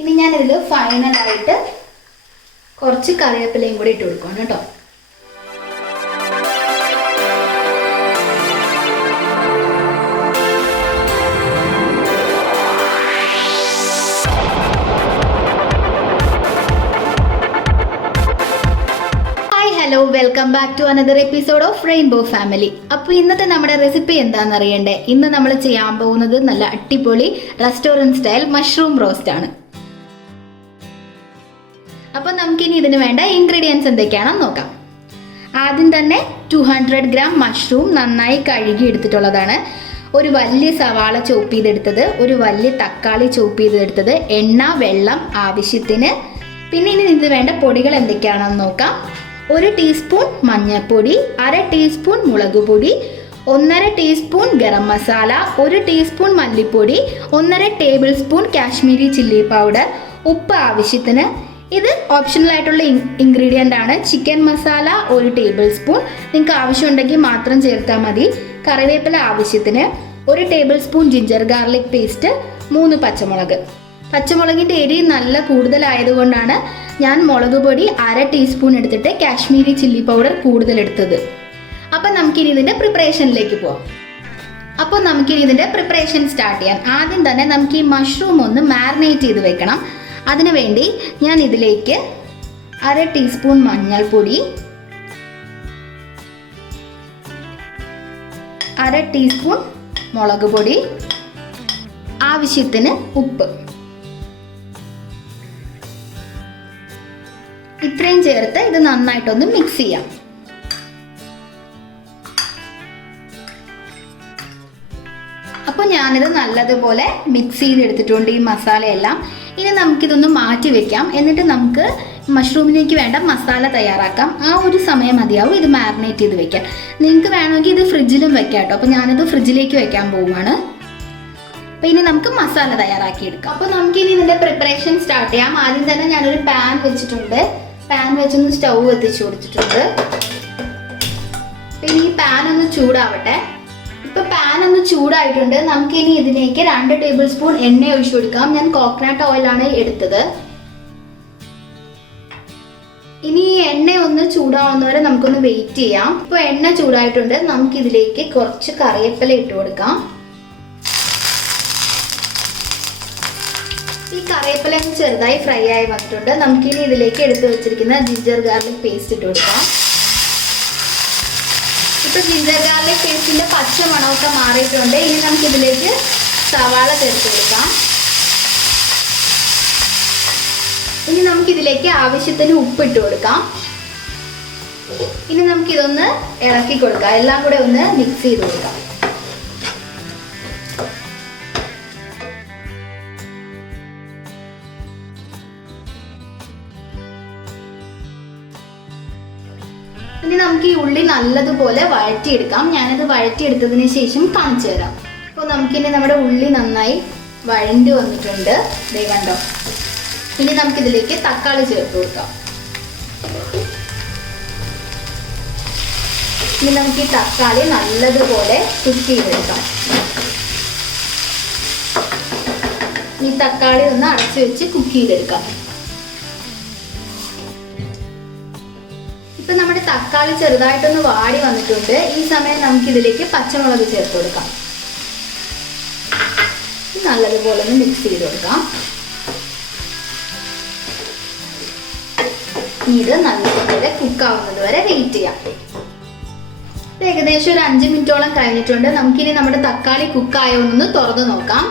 ഇനി ഞാൻ ഇതിൽ ഫൈനലായിട്ട് കുറച്ച് കറിവേപ്പിലയും കൂടി ഇട്ട് കൊടുക്കണം കേട്ടോ. Hello, welcome back to another episode of rainbow family. അപ്പോൾ ഇന്നത്തെ നമ്മുടെ റെസിപ്പി എന്താണെന്ന് അറിയണ്ടേ? ഇന്ന് നമ്മൾ ചെയ്യാൻ പോകുന്നത് നല്ല അടിപൊളി റെസ്റ്റോറൻറ്റ് സ്റ്റൈൽ മഷ്റൂം റോസ്റ്റ് ആണ്. അപ്പോൾ നമുക്കിനി ഇതിന് വേണ്ട ഇൻഗ്രീഡിയൻസ് എന്തൊക്കെയാണെന്ന് നോക്കാം. ആദ്യം തന്നെ 200 ഗ്രാം മഷ്റൂം നന്നായി കഴുകി എടുത്തിട്ടുള്ളതാണ്. ഒരു വലിയ സവാള ചോപ്പ് ചെയ്തെടുത്തത്, ഒരു വലിയ തക്കാളി ചോപ്പ് ചെയ്തെടുത്തത്, എണ്ണ, വെള്ളം ആവശ്യത്തിന്. പിന്നെ ഇനി ഇതിന് വേണ്ട പൊടികൾ എന്തൊക്കെയാണെന്ന് നോക്കാം. 1 ടീസ്പൂൺ മഞ്ഞൾപ്പൊടി, 1/2 ടീസ്പൂൺ മുളക് പൊടി, 1/2 ടീസ്പൂൺ ഗരം മസാല, 1 ടീസ്പൂൺ മല്ലിപ്പൊടി, 1/2 table spoon Kashmiri chilli powder, ഉപ്പ് ആവശ്യത്തിന്. ഇത് ഓപ്ഷണൽ ആയിട്ടുള്ള ഇൻഗ്രീഡിയൻ്റ് ആണ്. ചിക്കൻ മസാല 1 ടേബിൾ സ്പൂൺ, നിങ്ങൾക്ക് ആവശ്യമുണ്ടെങ്കിൽ മാത്രം ചേർത്താൽ മതി. കറിവേപ്പില ആവശ്യത്തിന്, 1 table spoon ginger garlic paste, 3 പച്ചമുളക്. പച്ചമുളകിൻ്റെ എരി നല്ല കൂടുതലായതുകൊണ്ടാണ് ഞാൻ മുളക് പൊടി 1/2 ടീസ്പൂൺ എടുത്തിട്ട് കാശ്മീരി ചില്ലി പൗഡർ കൂടുതൽ എടുത്തത്. അപ്പം നമുക്കിനി ഇതിൻ്റെ പ്രിപ്പറേഷനിലേക്ക് പോവാം. അപ്പോൾ നമുക്കിനി ഇതിൻ്റെ പ്രിപ്പറേഷൻ സ്റ്റാർട്ട് ചെയ്യാം. ആദ്യം തന്നെ നമുക്ക് ഈ മഷ്റൂം ഒന്ന് മാരിനേറ്റ് ചെയ്ത് വെക്കണം. അതിനു വേണ്ടി ഞാൻ ഇതിലേക്ക് 1/2 ടീസ്പൂൺ മഞ്ഞൾപ്പൊടി, 1/2 ടീസ്പൂൺ മുളക് പൊടി, ആവശ്യത്തിന് ഉപ്പ്, ഇത്രയും ചേർത്ത് ഇത് നന്നായിട്ടൊന്ന് മിക്സ് ചെയ്യാം. അപ്പോൾ ഞാനിത് നല്ലതുപോലെ മിക്സ് ചെയ്തെടുത്തിട്ടുണ്ട് ഈ മസാലയെല്ലാം. ഇനി നമുക്കിതൊന്ന് മാറ്റി വെക്കാം. എന്നിട്ട് നമുക്ക് മഷ്റൂമിലേക്ക് വേണ്ട മസാല തയ്യാറാക്കാം. ആ ഒരു സമയം മതിയാവും ഇത് മാരിനേറ്റ് ചെയ്ത് വെക്കാൻ. നിങ്ങൾക്ക് വേണമെങ്കിൽ ഇത് ഫ്രിഡ്ജിലും വെക്കാം കേട്ടോ. അപ്പോൾ ഞാനിത് ഫ്രിഡ്ജിലേക്ക് വെക്കാൻ പോവുകയാണ്. അപ്പോൾ ഇനി നമുക്ക് മസാല തയ്യാറാക്കിയെടുക്കാം. അപ്പോൾ നമുക്കിനി ഇതിൻ്റെ പ്രിപ്പറേഷൻ സ്റ്റാർട്ട് ചെയ്യാം. ആദ്യം തന്നെ ഞാനൊരു പാൻ വെച്ചിട്ടുണ്ട്. പാൻ വെച്ചൊന്ന് സ്റ്റൗ കത്തിച്ച് കൊടുത്തിട്ടുണ്ട്. പിന്നെ ഈ പാൻ ഒന്ന് ചൂടാവട്ടെ. ഇപ്പോൾ പാൻ ഒന്ന് ചൂടായിട്ടുണ്ട്. നമുക്കിനി ഇതിലേക്ക് 2 ടേബിൾ സ്പൂൺ എണ്ണ ഒഴിച്ചു കൊടുക്കാം. ഞാൻ കോക്കനട്ട് ഓയിലാണ് എടുത്തത്. ഇനി ഈ എണ്ണ ഒന്ന് ചൂടാവുന്നവരെ നമുക്കൊന്ന് വെയിറ്റ് ചെയ്യാം. ഇപ്പോൾ എണ്ണ ചൂടായിട്ടുണ്ട്. നമുക്കിതിലേക്ക് കുറച്ച് കറിവേപ്പില ഇട്ട് കൊടുക്കാം. ഈ കറിവേപ്പില ചെറുതായി ഫ്രൈ ആയി വന്നിട്ടുണ്ട്. നമുക്കിനി ഇതിലേക്ക് എടുത്തു വെച്ചിരിക്കുന്ന ജിഞ്ചർ ഗാർലിക് പേസ്റ്റ് ഇട്ട് കൊടുക്കാം. ഇപ്പോൾ ജിഞ്ചർ ഗാർലിക് പേസ്റ്റിൻ്റെ പച്ച മണമൊക്കെ മാറിയിട്ടുണ്ട്. ഇനി നമുക്കിതിലേക്ക് സവാള ചേർത്ത് കൊടുക്കാം. ഇനി നമുക്കിതിലേക്ക് ആവശ്യത്തിന് ഉപ്പിട്ട് കൊടുക്കാം. ഇനി നമുക്കിതൊന്ന് ഇളക്കി കൊടുക്കാം. എല്ലാം കൂടെ ഒന്ന് മിക്സ് ചെയ്ത് കൊടുക്കാം. ഇനി നമുക്ക് ഈ ഉള്ളി നല്ലതുപോലെ വഴറ്റിയെടുക്കാം. ഞാനത് വഴറ്റിയെടുത്തതിന് ശേഷം കാണിച്ചു തരാം. അപ്പോൾ നമുക്കിനി നമ്മുടെ ഉള്ളി നന്നായി വഴണ്ടി വന്നിട്ടുണ്ട്. ദേ കണ്ടോ. ഇനി നമുക്കിതിലേക്ക് തക്കാളി ചേർത്ത് കൊടുക്കാം. ഇനി നമുക്ക് ഈ തക്കാളി നല്ലതുപോലെ കുക്ക് ചെയ്തെടുക്കാം. ഈ തക്കാളി ഒന്ന് അടച്ചു വെച്ച് കുക്ക് ചെയ്തെടുക്കാം. ഇപ്പം നമ്മുടെ തക്കാളി ചെറുതായിട്ടൊന്ന് വാടി വന്നിട്ടുണ്ട്. ഈ സമയം നമുക്കിതിലേക്ക് പച്ചമുളക് ചേർത്ത് കൊടുക്കാം. നല്ലതുപോലെ ഒന്ന് മിക്സ് ചെയ്ത് കൊടുക്കാം. ഇത് നല്ലതുപോലെ കുക്കാവുന്നത് വരെ വെയിറ്റ് ചെയ്യാം. ഏകദേശം ഒരു 5 മിനിറ്റോളം കഴിഞ്ഞിട്ടുണ്ട്. നമുക്കിനി നമ്മുടെ തക്കാളി കുക്കായോ എന്ന് തുറന്ന് നോക്കാം.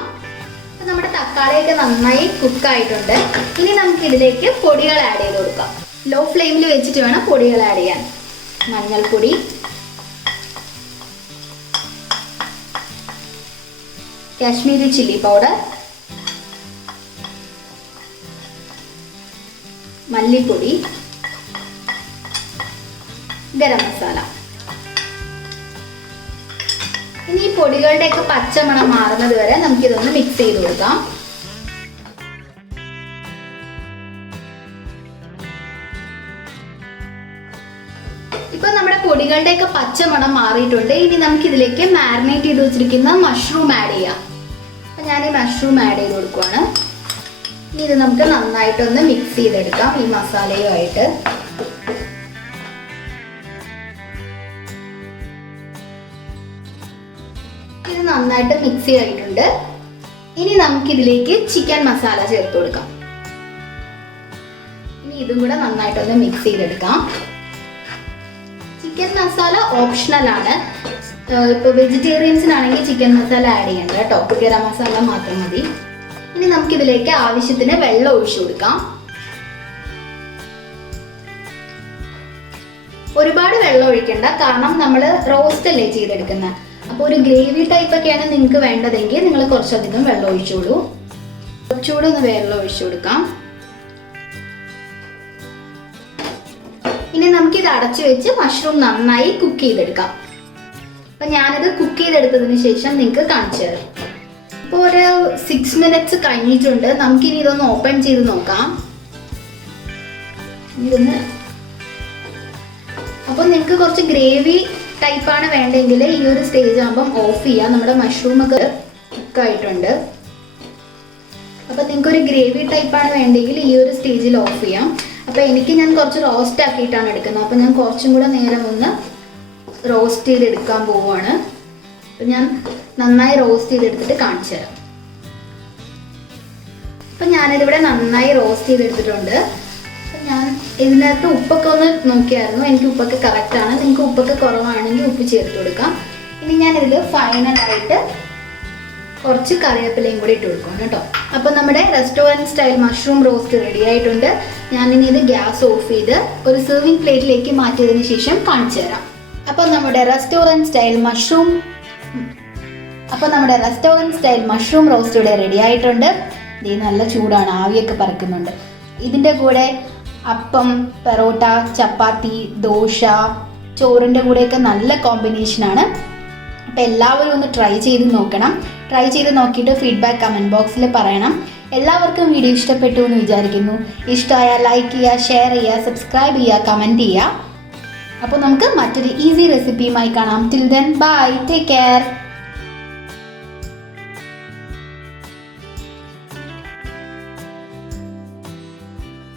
അപ്പം നമ്മുടെ തക്കാളിയൊക്കെ നന്നായി കുക്കായിട്ടുണ്ട്. ഇനി നമുക്കിതിലേക്ക് പൊടികൾ ആഡ് ചെയ്ത് കൊടുക്കാം. ലോ ഫ്ലെയിമിൽ വെച്ചിട്ട് വേണം പൊടികൾ ആഡ് ചെയ്യാൻ. മഞ്ഞൾപ്പൊടി, കാശ്മീരി ചില്ലി പൗഡർ, മല്ലിപ്പൊടി, ഗരം മസാല. ഇനി ഈ പൊടികളുടെയൊക്കെ പച്ചമണം മാറുന്നത് വരെ നമുക്കിതൊന്ന് മിക്സ് ചെയ്ത് കൊടുക്കാം. ഇപ്പൊ നമ്മുടെ പൊടികളുടെയൊക്കെ പച്ചമണം മാറിയിട്ടുണ്ട്. ഇനി നമുക്ക് ഇതിലേക്ക് മാരിനേറ്റ് ചെയ്ത് വെച്ചിരിക്കുന്ന മഷ്റൂം ആഡ് ചെയ്യാം. അപ്പൊ ഞാൻ ഈ മഷ്റൂം ആഡ് ചെയ്ത് കൊടുക്കുവാണ്. ഇനി ഇത് നമുക്ക് നന്നായിട്ടൊന്ന് മിക്സ് ചെയ്തെടുക്കാം ഈ മസാലയുമായിട്ട്. ഇത് നന്നായിട്ട് മിക്സ് ചെയ്തിട്ടുണ്ട്. ഇനി നമുക്കിതിലേക്ക് ചിക്കൻ മസാല ചേർത്ത് കൊടുക്കാം. ഇനി ഇതും കൂടെ നന്നായിട്ടൊന്ന് മിക്സ് ചെയ്തെടുക്കാം. ചിക്കൻ മസാല ഓപ്ഷണൽ ആണ്. ഇപ്പോൾ വെജിറ്റേറിയൻസിനാണെങ്കിൽ ചിക്കൻ മസാല ആഡ് ചെയ്യണ്ട കേട്ടോ, ഗരം മസാല മാത്രം മതി. ഇനി നമുക്കിതിലേക്ക് ആവശ്യത്തിന് വെള്ളം ഒഴിച്ചു കൊടുക്കാം. ഒരുപാട് വെള്ളം ഒഴിക്കണ്ട, കാരണം നമ്മൾ റോസ്റ്റ് അല്ലേ ചെയ്തെടുക്കുന്നത്. അപ്പോൾ ഒരു ഗ്രേവി ടൈപ്പ് ഒക്കെയാണ് നിങ്ങൾക്ക് വേണ്ടതെങ്കിൽ നിങ്ങൾ കുറച്ചധികം വെള്ളം ഒഴിച്ചോളൂ. കുറച്ചുകൂടെ ഒന്ന് വെള്ളം ഒഴിച്ചു കൊടുക്കാം. ഇനി നമുക്കിത് അടച്ചു വെച്ച് മഷ്റൂം നന്നായി കുക്ക് ചെയ്തെടുക്കാം. അപ്പം ഞാനിത് കുക്ക് ചെയ്തെടുത്തതിന് ശേഷം നിങ്ങൾക്ക് കാണിച്ചു തരാം. ഇപ്പോൾ ഒരു 6 മിനിറ്റ്സ് കഴിഞ്ഞിട്ടുണ്ട്. നമുക്കിനി ഇതൊന്ന് ഓപ്പൺ ചെയ്ത് നോക്കാം. ഇതൊന്ന് അപ്പോൾ നിങ്ങൾക്ക് കുറച്ച് ഗ്രേവി ടൈപ്പാണ് വേണ്ടെങ്കിൽ ഈ ഒരു സ്റ്റേജ് ആകുമ്പം ഓഫ് ചെയ്യാം. നമ്മുടെ മഷ്റൂം ഒക്കെ കുക്കായിട്ടുണ്ട്. അപ്പോൾ നിങ്ങൾക്കൊരു ഗ്രേവി ടൈപ്പാണ് വേണ്ടെങ്കിൽ ഈ ഒരു സ്റ്റേജിൽ ഓഫ് ചെയ്യാം. അപ്പോൾ ഞാൻ കുറച്ച് റോസ്റ്റ് ആക്കിയിട്ടാണ് എടുക്കുന്നത്. അപ്പോൾ ഞാൻ കുറച്ചും കൂടെ നേരം ഒന്ന് റോസ്റ്റ് ചെയ്തെടുക്കാൻ പോവുകയാണ്. അപ്പം ഞാൻ നന്നായി റോസ്റ്റ് ചെയ്തെടുത്തിട്ട് കാണിച്ചു തരാം. അപ്പം ഞാനിതിവിടെ നന്നായി റോസ്റ്റ് ചെയ്തെടുത്തിട്ടുണ്ട്. അപ്പം ഞാൻ ഇതിനകത്ത് ഉപ്പൊക്കെ ഒന്ന് നോക്കിയായിരുന്നു. എനിക്ക് ഉപ്പൊക്കെ കറക്റ്റാണ്. നിങ്ങൾക്ക് ഉപ്പൊക്കെ കുറവാണെങ്കിൽ ഉപ്പ് ചേർത്ത് കൊടുക്കാം. ഇനി ഞാനിതിൽ ഫൈനലായിട്ട് കുറച്ച് കറിവേപ്പിലയും കൂടി ഇട്ട് കൊടുക്കണം കേട്ടോ. അപ്പോൾ നമ്മുടെ restaurant style mushroom roast ready ആയിട്ടുണ്ട്. ഞാനിനി ഇത് ഗ്യാസ് ഓഫ് ചെയ്ത് ഒരു സെർവിങ് പ്ലേറ്റിലേക്ക് മാറ്റിയതിന് ശേഷം കാണിച്ചു തരാം. അപ്പോൾ നമ്മുടെ റെസ്റ്റോറൻറ്റ് സ്റ്റൈൽ മഷ്റൂം റോസ്റ്റ് ഇവിടെ റെഡി ആയിട്ടുണ്ട്. ഇത് നല്ല ചൂടാണ്, ആവിയൊക്കെ പറക്കുന്നുണ്ട്. ഇതിൻ്റെ കൂടെ അപ്പം, പെറോട്ട, ചപ്പാത്തി, ദോശ, ചോറിൻ്റെ കൂടെയൊക്കെ നല്ല കോമ്പിനേഷനാണ്. അപ്പോൾ എല്ലാവരും ഒന്ന് ട്രൈ ചെയ്ത് നോക്കണം. ട്രൈ ചെയ്ത് നോക്കിയിട്ട് ഫീഡ്ബാക്ക് കമൻറ്റ് ബോക്സിൽ പറയണം. എല്ലാവർക്കും വീഡിയോ ഇഷ്ടപ്പെട്ടു എന്ന് വിചാരിക്കുന്നു. ഇഷ്ടമായാൽ ലൈക്ക് ചെയ്യുക, ഷെയർ ചെയ്യുക, സബ്സ്ക്രൈബ് ചെയ്യുക, കമൻറ്റ് ചെയ്യുക. അപ്പോൾ നമുക്ക് മറ്റൊരു ഈസി റെസിപ്പിയുമായി കാണാം. Till then bye, take care.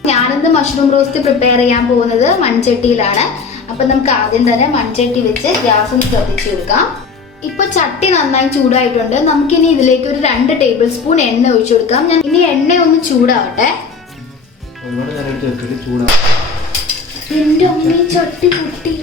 ഞാനിന്ന് മഷ്റൂം റോസ്റ്റ് പ്രിപ്പയർ ചെയ്യാൻ പോകുന്നത് മൺചട്ടിയിലാണ്. അപ്പം നമുക്ക് ആദ്യം തന്നെ മൺചട്ടി വെച്ച് ഗ്യാസ് ഒന്ന് കത്തിച്ച് കൊടുക്കാം. ഇപ്പോൾ ചട്ടി നന്നായി ചൂടായിട്ടുണ്ട്. നമുക്കിനി ഇതിലേക്ക് ഒരു 2 ടേബിൾ സ്പൂൺ എണ്ണ ഒഴിച്ചു കൊടുക്കാം. ഇനി എണ്ണ ഒന്ന് ചൂടാവട്ടെ. എൻ്റെ അമ്മ ചട്ടി പൊട്ടി.